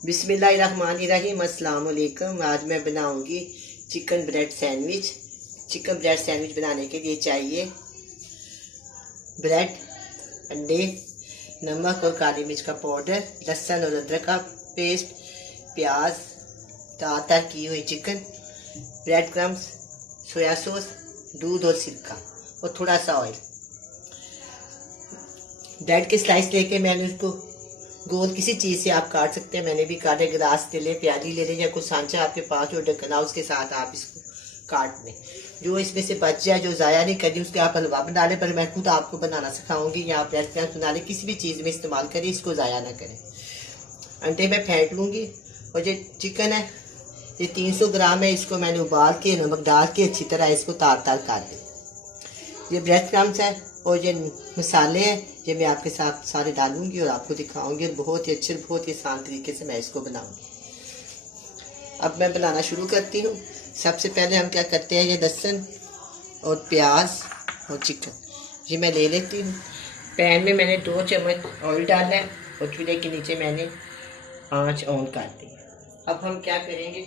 बिस्मिल्लाहिर्रहमानिर्रहीम। अस्सलाम वालेकुम। आज मैं बनाऊंगी chicken bread sandwich. Chicken bread sandwich बनाने के लिए चाहिए ब्रेड, अंडे, नमक और काली मिर्च का पाउडर, लहसुन और अदरक का पेस्ट, प्याज, तातर की हुई chicken, bread crumbs, soya sauce, दूध और सिरका और थोड़ा सा ऑयल। ब्रेड के स्लाइस लेके मैंने उसको गोल किसी चीज़ से आप काट सकते हैं। मैंने भी काटे, गिलास ले लें, प्याली ले लें या कुछ सांचा आपके पास जो ढकना उसके साथ आप इसको काट लें। जो इसमें से बच जाए, जो ज़ाया नहीं करनी, उसके आप हलवा बना लें। पर मैं खुद आपको बनाना सिखाऊंगी। या आप ब्रेड क्रम्स बना लें, किसी भी चीज़ में इस्तेमाल करें, इसको ज़ाया ना करें। अंडे में फेंट लूँगी और जो चिकन है ये 300 ग्राम है, इसको मैंने उबाल के नमक डाल के अच्छी तरह इसको तार तार काट लें। ये ब्रेड क्रम्स है और ये मसाले हैं, ये मैं आपके साथ सारे डालूंगी और आपको दिखाऊंगी और बहुत ही अच्छे, बहुत ही आसान तरीके से मैं इसको बनाऊंगी। अब मैं बनाना शुरू करती हूँ। सबसे पहले हम क्या करते हैं, ये लहसुन और प्याज और चिकन ये मैं ले लेती हूँ। पैन में मैंने 2 चम्मच ऑयल डाला है और चूल्हे के नीचे मैंने आंच ऑन कर दी। अब हम क्या करेंगे,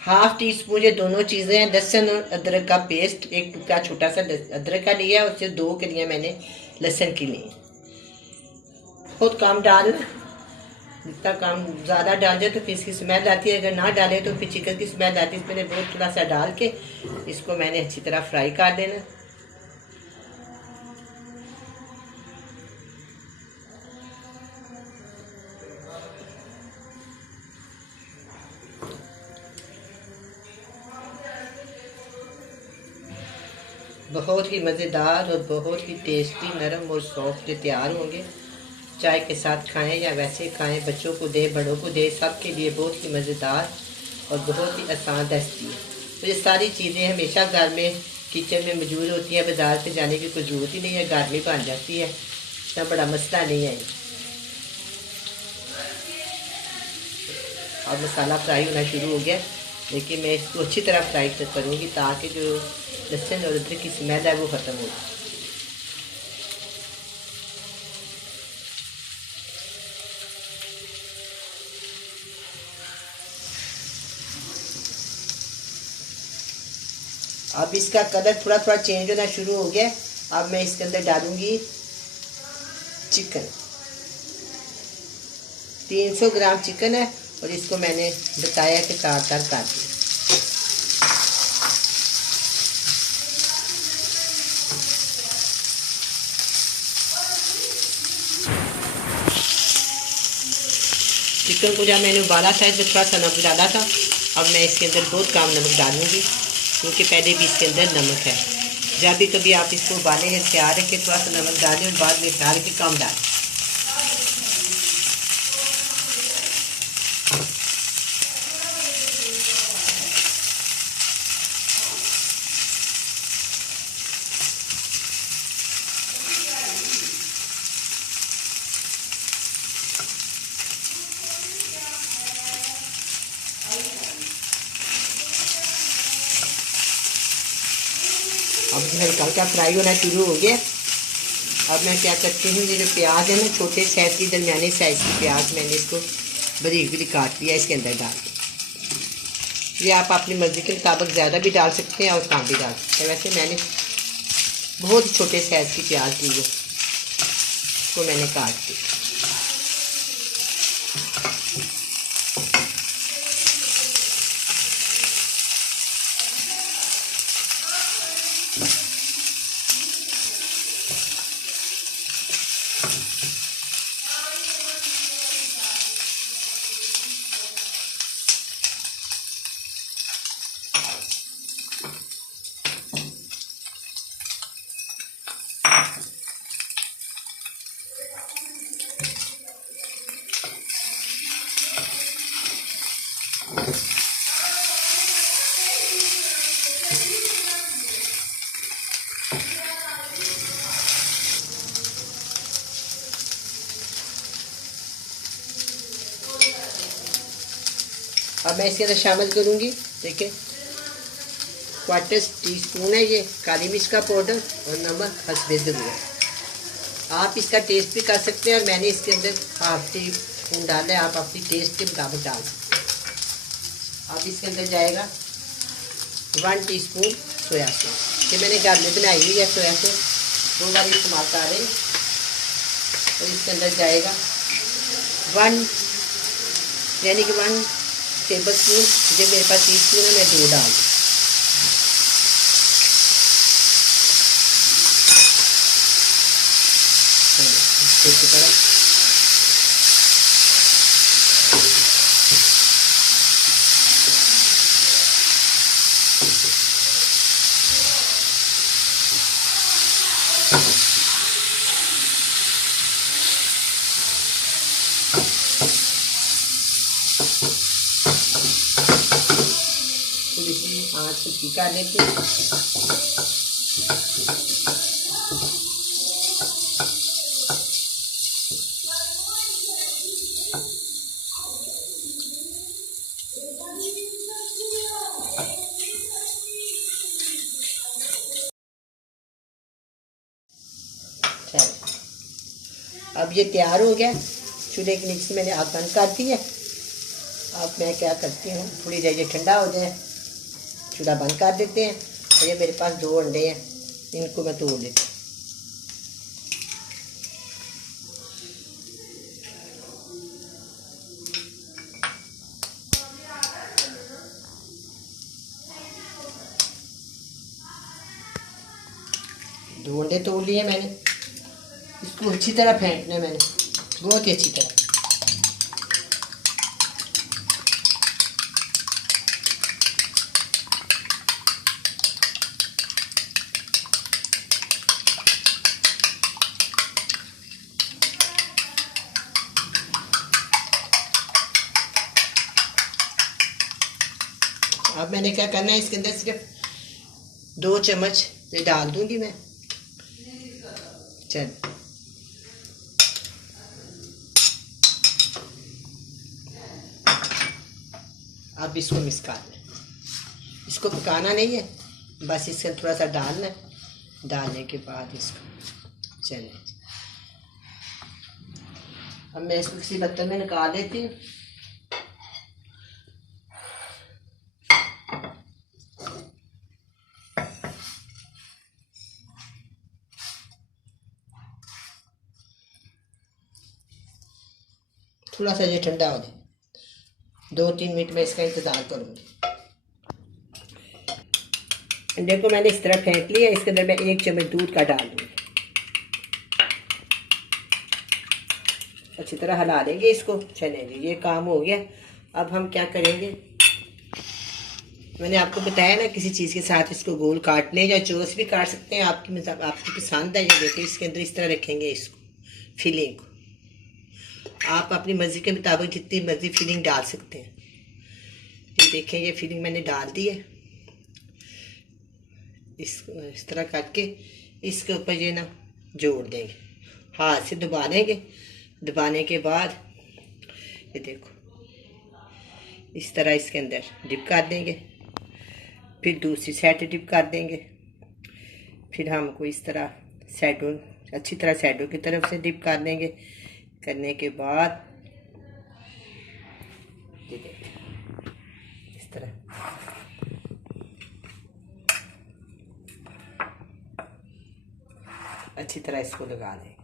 हाफ टी स्पून ये दोनों चीज़ें हैं, लहसुन और अदरक का पेस्ट, एक टुकड़ा छोटा सा अदरक का लिया है, उससे 2 कलियां मैंने लहसुन की ली। बहुत कम डालना, जितना कम ज़्यादा डाल जाए तो फिर इसकी स्मेल आती है, अगर ना डाले तो फिर चिकन की स्मेल आती है। इस मैंने बहुत थोड़ा सा डाल के इसको मैंने अच्छी तरह फ्राई कर देना। बहुत ही मज़ेदार और बहुत ही टेस्टी, नरम और सॉफ्ट तैयार होंगे। चाय के साथ खाएं या वैसे खाएं, बच्चों को दे, बड़ों को दे, सबके लिए बहुत ही मज़ेदार और बहुत ही आसान रेसिपी है। तो ये सारी चीज़ें हमेशा घर में किचन में मौजूद होती हैं, बाज़ार से जाने की कोई ज़रूरत ही नहीं है, घर में बन जाती है, इतना बड़ा मसला नहीं है। और मसाला फ्राई होना शुरू हो गया, लेकिन मैं इसको अच्छी तरह फ्राई करूँगी ताकि जो लहसुन और अदरक की स्मेल है वो ख़त्म हो जाए। अब इसका कलर थोड़ा थोड़ा चेंज होना शुरू हो गया। अब मैं इसके अंदर डालूंगी चिकन। 300 ग्राम चिकन है और इसको मैंने बताया कि तार तार काट दिया। चिकन को जब मैंने उबाला था इसमें थोड़ा सा नमक डाला था। अब मैं इसके अंदर बहुत कम नमक डालूंगी क्योंकि पहले भी इसके अंदर नमक है। जब भी कभी आप इसको उबालें या तैयार रखें, थोड़ा सा नमक डालें और बाद में डाल के कम डालें। अब हल्का हल्का फ्राई होना शुरू हो गया। अब मैं क्या करती हूँ, ये जो प्याज है ना, छोटे साइज की, दरमियाने साइज की प्याज, मैंने इसको बारीक बारीक काट लिया, इसके अंदर डाल दिया। ये आप अपनी मर्ज़ी के मुताबिक ज़्यादा भी डाल सकते हैं और कम भी डाल सकते हैं। वैसे मैंने बहुत ही छोटे साइज़ की प्याज ली है, इसको मैंने काट दी। अब मैं इसके अंदर शामिल करूँगी, देखिए, 1/4 टीस्पून है ये काली मिर्च का पाउडर और नमक हस्बे ज़रूरत। आप इसका टेस्ट भी कर सकते हैं और मैंने इसके अंदर हाफ टी स्पून डाला है, आप अपनी टेस्ट के मुताबिक डाल सकते हैं। अब इसके अंदर जाएगा 1 टीस्पून सोया सॉस, ये मैंने घर में बनाई हुई है सोया सॉस, वो वाली इस्तेमाल कर रहे हैं। और इसके अंदर जाएगा 1 टेबल स्पून, जो मेरे पास टीस्पून है मैं 2 डाल दूँ। इसी तरह थोड़ी सी आँच को फीका लेते हैं। अब ये तैयार हो गया। चूल्हे के नीचे मैंने आग बंद कर दी है। अब मैं क्या करती हूँ, थोड़ी देर ये ठंडा हो जाए, चूल्हा बंद कर देते हैं। और ये मेरे पास 2 अंडे हैं, इनको मैं तोड़ लेती हूँ। दो अंडे तोड़ लिए मैंने, इसको अच्छी तरह फेंटना है मैंने, बहुत ही अच्छी तरह। अब मैंने क्या करना है, इसके अंदर सिर्फ 2 चम्मच ये डाल दूंगी मैं। चल अब इसको मिक्स कर लें, इसको पकाना नहीं है, बस इसके थोड़ा सा डालना है। डालने के बाद इसको चलें। अब मैं इसको किसी बर्तन में निकाल लेती हूँ। थोड़ा सा ये ठंडा हो जाए, 2-3 मिनट में इसका इंतज़ार करूँगी। अंडे को मैंने इस तरह फेंट लिया, इसके अंदर मैं 1 चम्मच दूध का डाल दूँगी। अच्छी तरह हिला देंगे इसको। चलेंगे, ये काम हो गया। अब हम क्या करेंगे, मैंने आपको बताया ना, किसी चीज़ के साथ इसको गोल काट लें या चोरस भी काट सकते हैं, आपकी पसंद है। ये देखिए, इसके अंदर इस तरह रखेंगे इसको, फिलिंग को। आप अपनी मर्ज़ी के मुताबिक जितनी मर्ज़ी फिलिंग डाल सकते हैं। ये देखें, ये फिलिंग मैंने डाल दी है। इस तरह करके इसके ऊपर ये ना जोड़ देंगे, हाथ से दबा देंगे। दबाने के बाद ये देखो, इस तरह इसके अंदर डिप कर देंगे, फिर दूसरी साइड डिप कर देंगे। फिर हमको इस तरह साइडों, अच्छी तरह साइडों की तरफ से डिप कर देंगे। करने के बाद ये देखिए, इस तरह अच्छी तरह इसको लगा दें।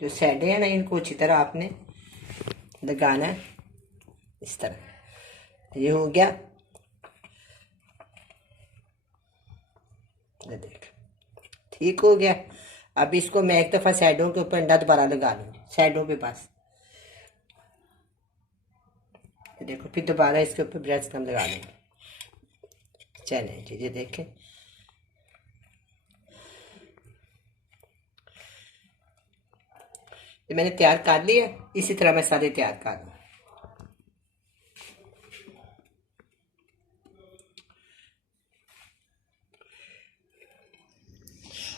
जो साइडें हैं ना, इनको अच्छी तरह आपने लगाना है, इस तरह। ये हो गया, ये देख, ठीक हो गया। अब इसको मैं एक दफ़ा साइडों के ऊपर अंडा दोबारा लगा लूँगी, साइडों के पास। ये देखो, फिर दोबारा इसके ऊपर ब्रेड क्रम्ब लगा लेंगे। चलें जी, ये देखें, ये मैंने तैयार कर लिया। इसी तरह मैं सारे तैयार कर लूँ।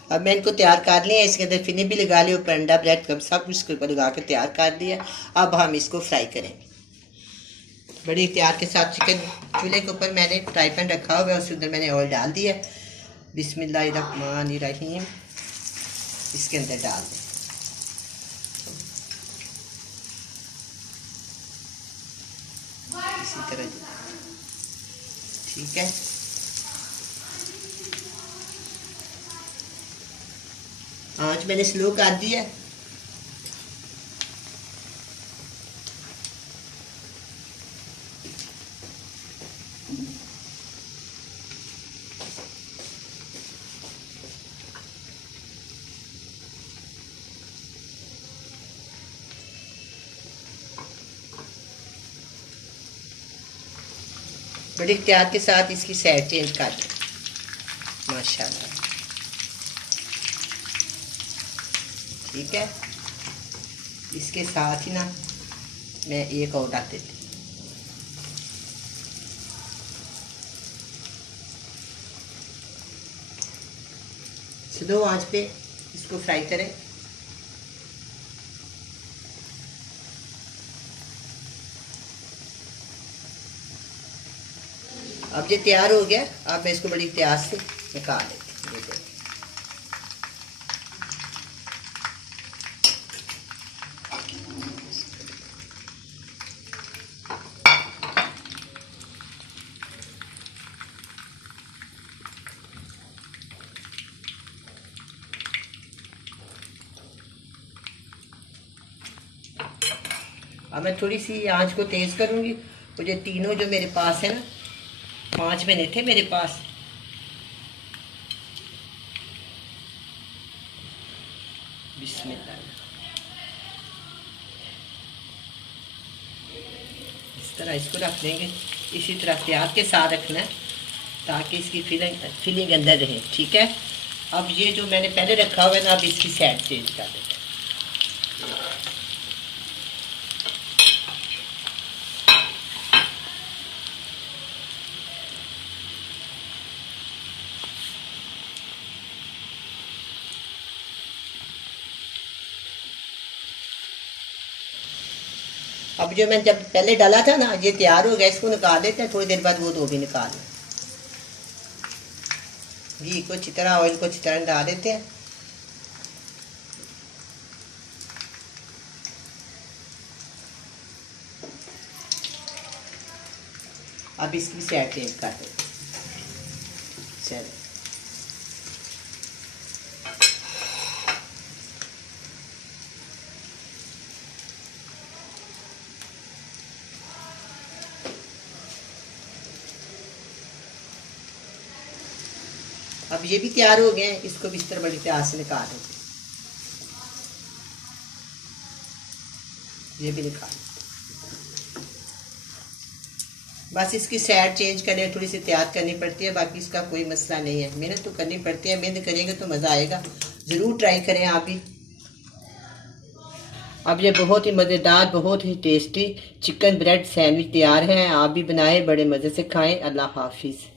अब मैं इनको तैयार कर लिया, इसके अंदर फिनिश भी लगा ली, ऊपर अंडा ब्रेड क्रम्ब सब कुछ इसके ऊपर लगा के तैयार कर दिया। अब हम इसको फ्राई करेंगे बड़ी तैयार के साथ। चिकन चूल्हे के ऊपर मैंने फ्राई पैन रखा हुआ है, उसके अंदर मैंने ऑयल डाल दिया। बिस्मिल्लाहिर्रहमानिर्रहीम इसके अंदर डाल दें। इसी तरह ठीक है। आँच मैंने स्लो कर दी है। बड़े एहतियात के साथ इसकी साइड चेंज कर दें। माशाल्लाह ठीक है। इसके साथ ही ना मैं एक और डाल देती हूँ। स्लो आंच पे इसको फ्राई करें। अब ये तैयार हो गया। अब मैं इसको बड़ी एहतियात से निकाल लेती हूँ। अब मैं थोड़ी सी आंच को तेज़ करूँगी। तो ये तीनों जो मेरे पास है ना, 5 मिनट थे मेरे पास। बिस्मिल्लाह। इस तरह इसको रख देंगे। इसी तरह एहतियात के साथ रखना है ताकि इसकी फिलिंग अंदर रहे। ठीक है। अब ये जो मैंने पहले रखा हुआ है ना, अब इसकी साइड चेंज कर देते हैं। अब जो मैंने जब पहले डाला था ना, ये तैयार हो गया। इसको निकाल देते हैं। थोड़ी देर बाद वो दो भी निकाल लें। घी को अच्छी तरह, ऑयल को अच्छी तरह डाल देते हैं। अब इसकी साइड चेंज कर देते हैं। चलो अब ये भी तैयार हो गए हैं। इसको भी इस तरह बड़ी प्याज से निकाल देते हैं। ये भी निकाल, बस इसकी साइड चेंज करने थोड़ी सी तैयार करनी पड़ती है। बाकी इसका कोई मसला नहीं है। मेहनत तो करनी पड़ती है। मेहनत करेंगे तो मज़ा आएगा। ज़रूर ट्राई करें आप भी। अब ये बहुत ही मज़ेदार, बहुत ही टेस्टी चिकन ब्रेड सैंडविच तैयार है। आप भी बनाएं, बड़े मज़े से खाएं। अल्लाह हाफिज़।